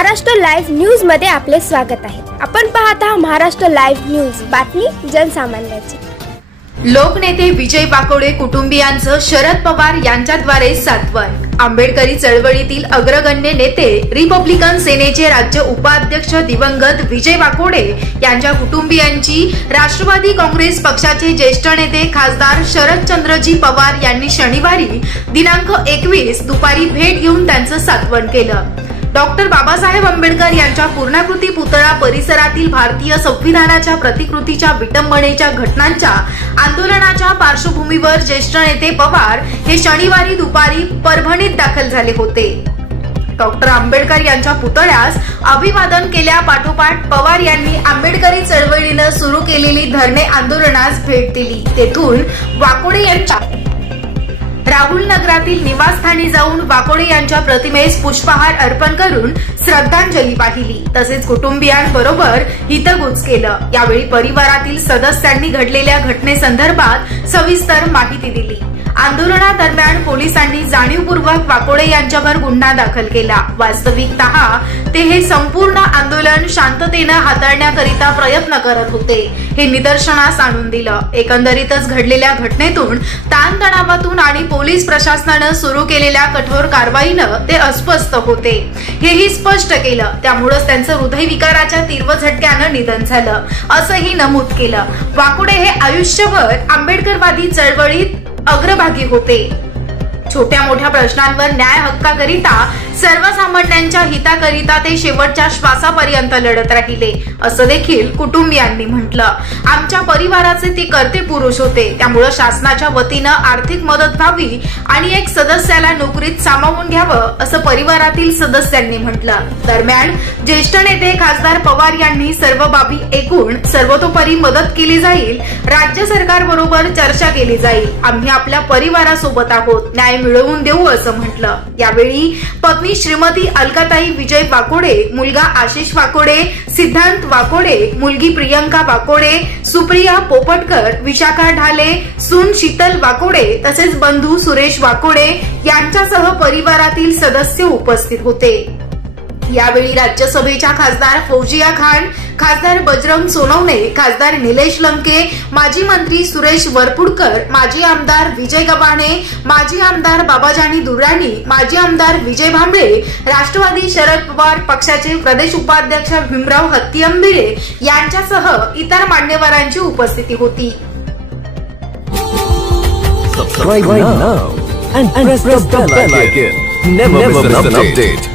Maharashtra live news मध्ये आपले स्वागत आहे। आपण पाहत आहात महाराष्ट्र लाईव्ह न्यूज, बातमी जनसामान्याची। लोकनेते विजय वाकोडे कुटुंबियांचं शरद पवार यांच्याद्वारे सांत्वन। आंबेडकरी चळवळीतील अग्रगण्य नेते रिपब्लिकन सेनेचे राज्य उपाध्यक्ष दिवंगत विजय वाकोडे यांच्या कुटुंबियांची राष्ट्रवादी काँग्रेस पक्षाचे ज्येष्ठ नेते खासदार शरदचंद्रजी पवार यांनी शनिवारी दिनांक 21 दुपारी भेट घेऊन त्यांचं सांत्वन केलं। डॉक्टर बाबासाहेब आंबेडकर यांच्या पूर्णाकृती पुतळा परिसरातील भारतीय संविधानाच्या प्रतिकृतीच्या विटंबनेच्या घटनांच्या आंदोलनाच्या पार्श्वभूमीवर ज्येष्ठ नेते पवार हे शनिवारी दुपारी परभणीत दाखल झाले होते। डॉक्टर आंबेडकर यांच्या पुतळ्यास अभिवादन केल्यापाठोपाठ पवार यांनी आंबेडकरी चळवळीनं सुरू केलेली धरणे आंदोलनास भेट दिली। तेथून वाकोडे यांच्या राहुल नगरातील निवासस्थानी जाऊन वाकोडे यांच्या प्रतिमेस पुष्पहार अर्पण करून श्रद्धांजली वाहिली। तसेच कुटुंबियांबरोबर हितगुज केलं। यावेळी परिवारातील सदस्यांनी घडलेल्या घटनेसंदर्भात सविस्तर माहिती दिली। आंदोलनादरम्यान पोलिसांनी जाणीवपूर्वक वाकोडे यांच्यावर गुन्हा दाखल केला। वास्तविकतः ते हे संपूर्ण आंदोलन शांततेने हाताळण्याकरिता प्रयत्न करत होते हे निदर्शनास आणून दिलं। एकंदरीतच घडलेल्या घटनेतून ताणतणावातून आणि पोलीस प्रशासनाने सुरू केलेल्या कठोर कारवाईनं ते अस्वस्थ होते हेही स्पष्ट केलं। त्यामुळेच त्यांचं हृदयविकाराच्या तीव्र झटक्यानं निधन झालं असंही नमूद केलं। वाकोडे हे आयुष्यभर आंबेडकरवादी चळवळीत अग्रभागी होते। छोट्या मोठ्या प्रश्नांवर न्याय हक्काकरिता सर्वसामान्यांच्या हिताकरिता ते शेवटच्या श्वासापर्यंत लढत राहिले असं देखील कुटुंबियांनी म्हटलं। आमच्या परिवाराचे ते कर्ते पुरुष होते, त्यामुळे शासनाच्या वतीनं आर्थिक मदत व्हावी आणि एक सदस्याला नोकरीत सामावून घ्यावं असं परिवारातील सदस्यांनी म्हटलं। दरम्यान ज्येष्ठ नेते खासदार पवार यांनी सर्व बाबी ऐकून सर्वतोपरी मदत केली जाईल, राज्य सरकारबरोबर चर्चा केली जाईल, आम्ही आपल्या परिवारासोबत आहोत, न्याय मिळवून देऊ असं म्हटलं। यावेळी पत्नी श्रीमती अलकाताई विजय वाकोडे, मुलगा आशिष वाकोडे, सिद्धांत वाकोडे, मुलगी प्रियंका वाकोडे, सुप्रिया पोपटकर, विशाखा ढाले, सून शीतल वाकोडे तसेच बंधू सुरेश वाकोडे यांच्यासह परिवारातील सदस्य उपस्थित होते। यावेळी राज्यसभेच्या खासदार फौजिया खान, खासदार बजरंग सोनवणे, खासदार निलेश लंके, माजी मंत्री सुरेश वरपुडकर, माजी आमदार विजय गव्हाणे, माजी आमदार बाबाजानी दुर्राणी, माजी आमदार विजय भांबळे, राष्ट्रवादी शरद पवार पक्षाचे प्रदेश उपाध्यक्ष भीमराव हत्तीअंबिरे यांच्यासह इतर मान्यवरांची उपस्थिती होती। Subscribe now and press the bell icon. Never miss an update.